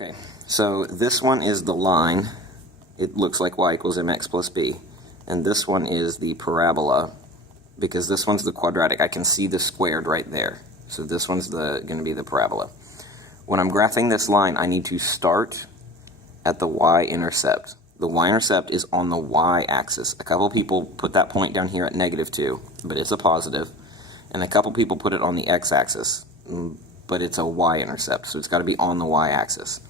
Okay, so this one is the line. It looks like y equals mx plus b. And this one is the parabola, because this one's the quadratic. I can see the squared right there. So this one's going to be the parabola. When I'm graphing this line, I need to start at the y-intercept. The y-intercept is on the y-axis. A couple people put that point down here at -2, but it's a positive. And a couple people put it on the x-axis, but it's a y-intercept, so it's got to be on the y-axis.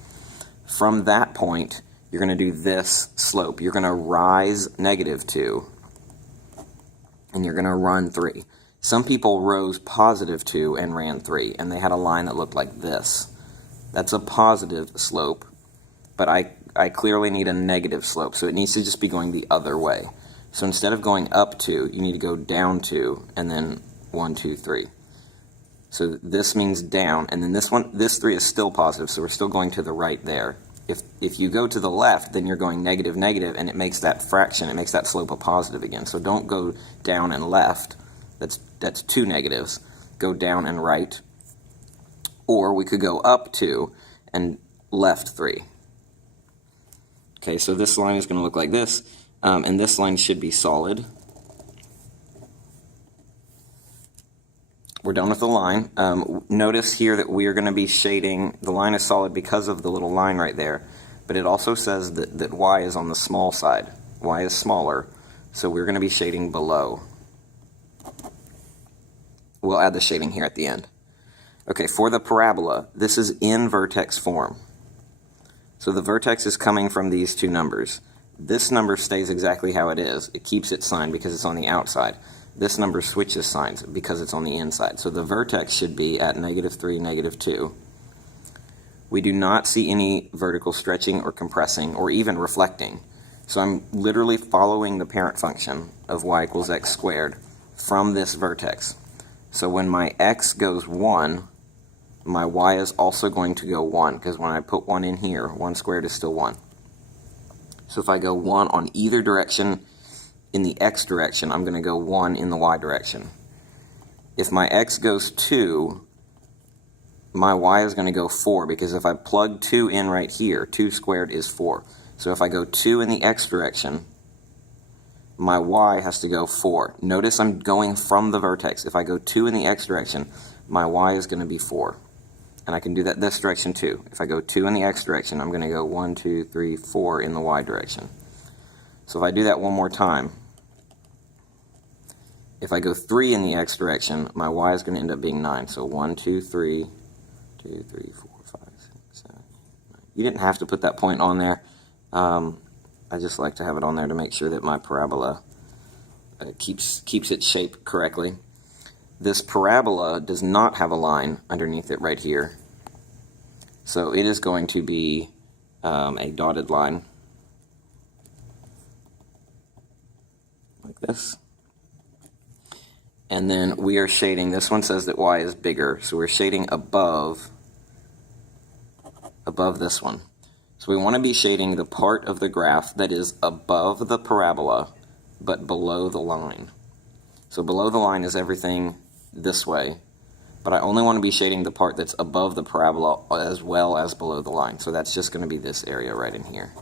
From that point, you're going to do this slope. You're going to rise -2, and you're going to run 3. Some people rose +2 and ran 3, and they had a line that looked like this. That's a positive slope, but I clearly need a negative slope, so it needs to just be going the other way. So instead of going up 2, you need to go down 2, and then 1, 2, 3. So this means down, and then this 3 is still positive, so we're still going to the right there. If you go to the left, then you're going negative, negative, and it makes that fraction, it makes that slope a positive again. So don't go down and left. That's 2 negatives. Go down and right. Or we could go up 2 and left 3. Okay, so this line is going to look like this, and this line should be solid. We're done with the line. Notice here that we are going to be shading, the line is solid because of the little line right there, but it also says that y is on the small side. Y is smaller, so we're going to be shading below. We'll add the shading here at the end. Okay, for the parabola, this is in vertex form. So the vertex is coming from these two numbers. This number stays exactly how it is. It keeps its sign because it's on the outside. This number switches signs because it's on the inside. So the vertex should be at -3, -2. We do not see any vertical stretching or compressing or even reflecting. So I'm literally following the parent function of y equals x squared from this vertex. So when my x goes 1, my y is also going to go 1, because when I put 1 in here, 1 squared is still 1. So if I go 1 on either direction, in the x direction, I'm going to go 1 in the y direction. If my x goes 2, my y is going to go 4, because if I plug 2 in right here, 2 squared is 4. So if I go 2 in the x direction, my y has to go 4. Notice I'm going from the vertex. If I go 2 in the x direction, my y is going to be 4. And I can do that this direction too. If I go 2 in the x direction, I'm going to go 1, 2, 3, 4 in the y direction. So if I do that one more time, if I go 3 in the x direction, my y is going to end up being 9. So 1, 2, 3, 2, 3, 4, 5, 6, 7, 8, 9. You didn't have to put that point on there. I just like to have it on there to make sure that my parabola keeps its shape correctly. This parabola does not have a line underneath it right here. So it is going to be a dotted line like this. And then we are shading, this one says that y is bigger, so we're shading above this one. So we want to be shading the part of the graph that is above the parabola, but below the line. So below the line is everything this way, but I only want to be shading the part that's above the parabola as well as below the line. So that's just going to be this area right in here.